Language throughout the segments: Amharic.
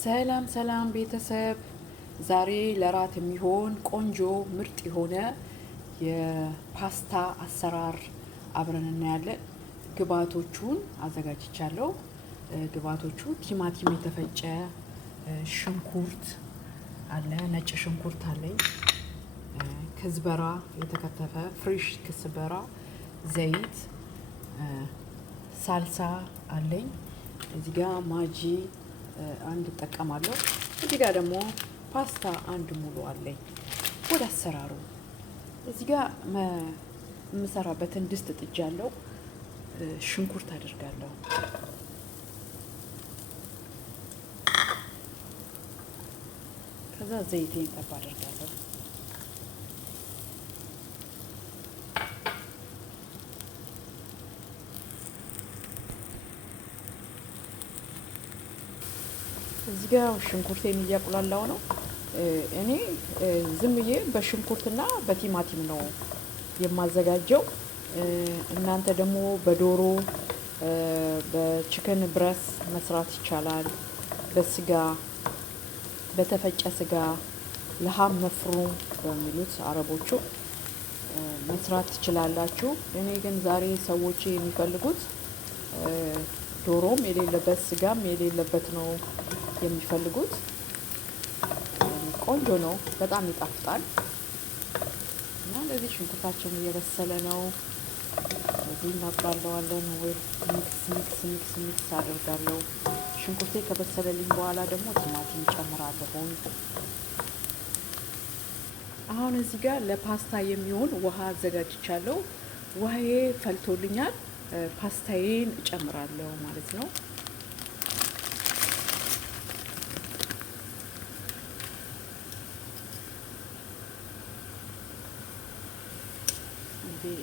ሰላም ሰላም ቤተሰብ፣ ዛሬ ለራት የሚሆን ቆንጆ ምርጥ የሆነ የፓስታ አሰራር አብረን እናያለን። ግብአቶቹን አዘጋጅቻለሁ። ግብአቶቹ ቲማቲም የተፈጨ፣ ሽንኩርት አለ፣ ነጭ ሽንኩርት አለኝ፣ ክዝበራ የተከተፈ ፍሬሽ ክዝበራ፣ ዘይት፣ ሳልሳ አለኝ። እዚህ ጋር ማጂ አንድ እጠቀማለሁ። እዚህ ጋር ደግሞ ፓስታ አንድ ሙሉ አለኝ። ወደ አሰራሩ እዚህ ጋር የምሰራበትን ድስት ጥጃለሁ። ሽንኩርት አድርጋለሁ። ከዛ ዘይቴን ጠብ አድርጋለሁ። እዚህ ጋር ሽንኩርቴን እያቁላላው ነው። እኔ ዝም ብዬ በሽንኩርትና በቲማቲም ነው የማዘጋጀው። እናንተ ደግሞ በዶሮ በቺከን ብረስ መስራት ይቻላል። በስጋ በተፈጨ ስጋ ለሃም መፍሩም በሚሉት አረቦቹ መስራት ትችላላችሁ። እኔ ግን ዛሬ ሰዎች የሚፈልጉት ዶሮም የሌለበት ስጋም የሌለበት ነው የሚፈልጉት። ቆንጆ ነው፣ በጣም ይጣፍጣል። እና ለዚህ ሽንኩርታችን እየበሰለ ነው። እዚህ እናቁላለዋለን። ወይ ሚክስ አደርጋለሁ። ሽንኩርቴ ከበሰለልኝ በኋላ ደግሞ ቲማቲም ጨምራለሁ። አሁን እዚህ ጋር ለፓስታ የሚሆን ውሃ አዘጋጅቻለሁ። ውሃዬ ፈልቶልኛል። ፓስታዬን እጨምራለሁ ማለት ነው።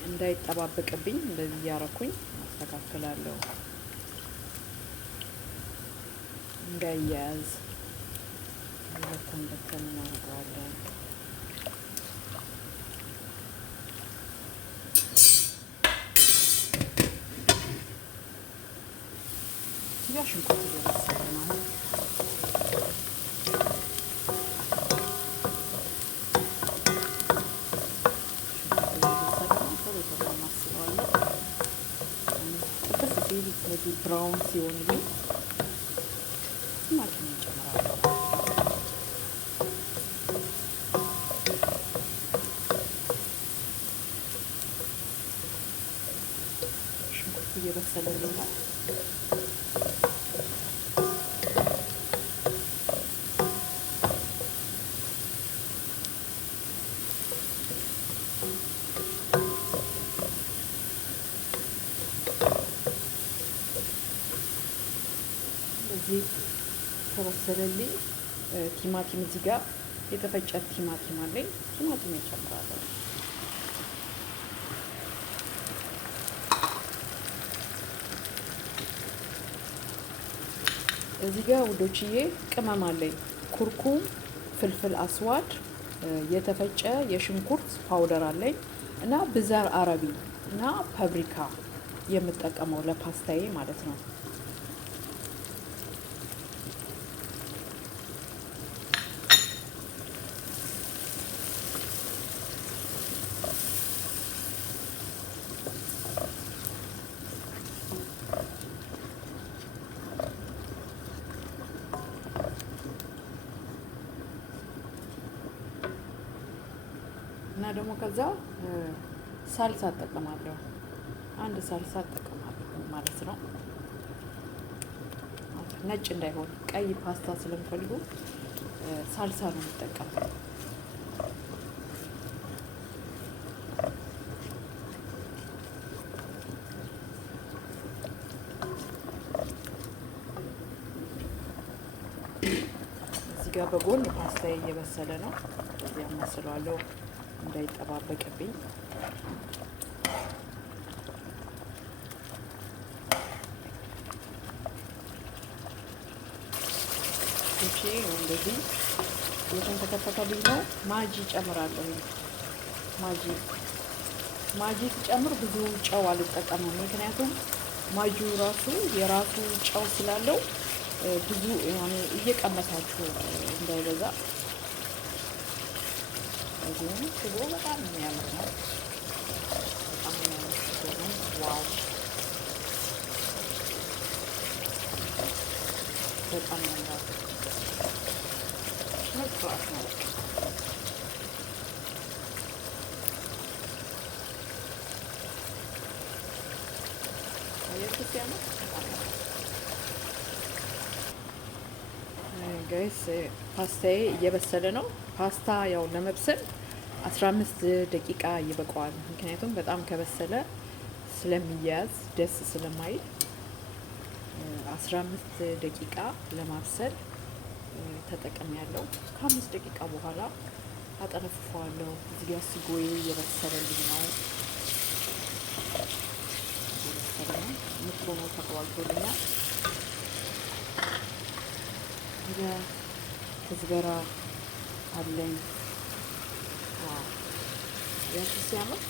እንዳይጠባበቅብኝ እንደዚህ እያረኩኝ አስተካክላለሁ። እንዳይያያዝ በተን እናደርገዋለን። ያ ሽንኩርት እየበሰለ ነው። ስለዚህ ብራውን ሲሆንልኝ ቲማቲም እንጨምራለሁ። ሽንኩርት እየበሰለልኝ ነው። እዚህ ከበሰለልኝ ቲማቲም እዚህ ጋር የተፈጨ ቲማቲም አለኝ። ቲማቲም እጨምራለሁ። እዚህ ጋር ውዶችዬ ቅመም አለኝ። ኩርኩም፣ ፍልፍል አስዋድ፣ የተፈጨ የሽንኩርት ፓውደር አለኝ እና ብዛር አረቢ እና ፓብሪካ የምጠቀመው ለፓስታዬ ማለት ነው። እና ደግሞ ከዛ ሳልሳ እጠቀማለሁ። አንድ ሳልሳ እጠቀማለሁ ማለት ነው። ነጭ እንዳይሆን ቀይ ፓስታ ስለምፈልጉ ሳልሳ ነው የምጠቀመው። እዚህ ጋር በጎን ፓስታ እየበሰለ ነው። ያማስለዋለሁ እንዳይጠባበቅብኝ። እሺ እንደዚህ የተንተከተከልኝ ነው። ማጂ ጨምራለሁ። ማጂ ሲጨምር ብዙ ጨው አልጠቀምም፣ ምክንያቱም ማጂው ራሱ የራሱ ጨው ስላለው ብዙ ያኔ እየቀመሳችሁ እንዳይበዛ። እዚህም ስጎ በጣም የሚያምር ነው። በጣም የሚያምር ስጎ ነው። ዋው በጣም ያምራል። መስራት ነው። አያችሁ ሲያምር ጋይስ። ፓስታዬ እየበሰለ ነው። ፓስታ ያው ለመብሰል 15 ደቂቃ ይበቃዋል። ምክንያቱም በጣም ከበሰለ ስለሚያያዝ ደስ ስለማይል 15 ደቂቃ ለማብሰል ተጠቅም ያለው። ከ5 ደቂቃ በኋላ አጠነፍፈዋለሁ። እዚህ ጋር ስጎዬ እየበሰለልኝ ነው። ምጥሩ ነው ተቆልቶልኛል። ከዝበራ አለኝ። ያቺ ሲያምር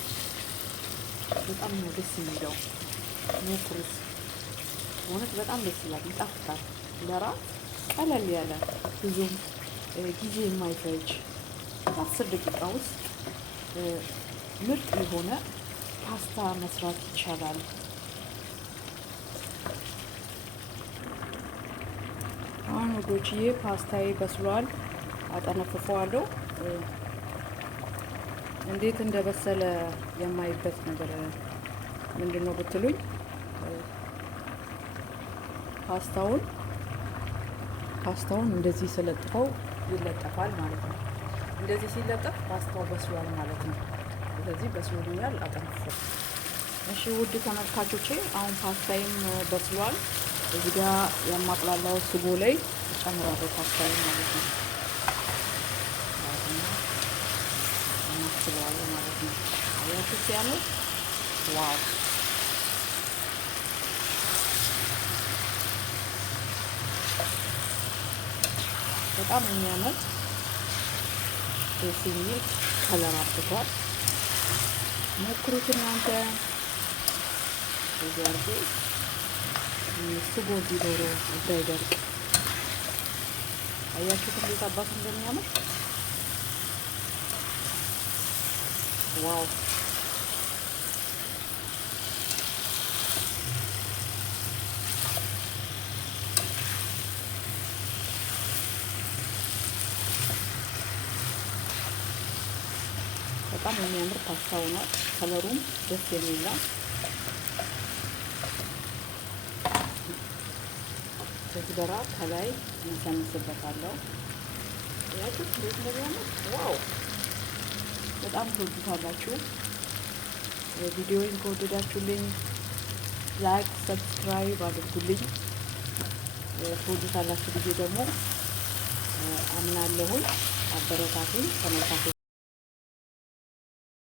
በጣም ነው ደስ የሚለው። ሞክሩት፣ እውነት በጣም ደስ ይላል፣ ይጣፍጣል። ለራት ቀለል ያለ ብዙም ጊዜ የማይፈጅ 10 ደቂቃ ውስጥ ምርጥ የሆነ ፓስታ መስራት ይቻላል። አሁን ወዶችዬ ፓስታዬ በስሏል። አጠነፍፈዋለሁ። እንዴት እንደበሰለ የማይበት ነገር ምንድን ነው ብትሉኝ፣ ፓስታውን እንደዚህ ስለጥፈው ይለጠፋል ማለት ነው። እንደዚህ ሲለጠፍ ፓስታው በስሏል ማለት ነው። ስለዚህ በስሎልኛል፣ አጠነፍፈው። እሺ ውድ ተመልካቾቼ አሁን ፓስታዬም በስሏል። እዚህ ጋር የማቅላላው ስጎ ላይ እጨምራለሁ ፓስታዬን ማለት ነው። እናስበዋለሁ ማለት ነው። አያችሁ ሲያምር! ዋው በጣም የሚያምር ደስ የሚል ከለር አብቷል። ሞክሩት እናንተ። እዚህ አርጌ ስጎ ቢኖረው እንዳይደርቅ። አያችሁት እንዴት አባቱ እንደሚያምር! ዋው በጣም የሚያምር ፓስታ ሆኗል። ከለሩም ደስ የሚል ነው። ከዝበራ ከላይ እንሰንስበታለሁ። ያችሁት እንዴት እንደሚያምር! ዋው በጣም ትወዱታላችሁ። ቪዲዮውን ከወደዳችሁልኝ ላይክ፣ ሰብስክራይብ አድርጉልኝ። ትወዱታላችሁ ብዬ ደግሞ አምናለሁኝ። አበረታቱኝ ተመልካቾች።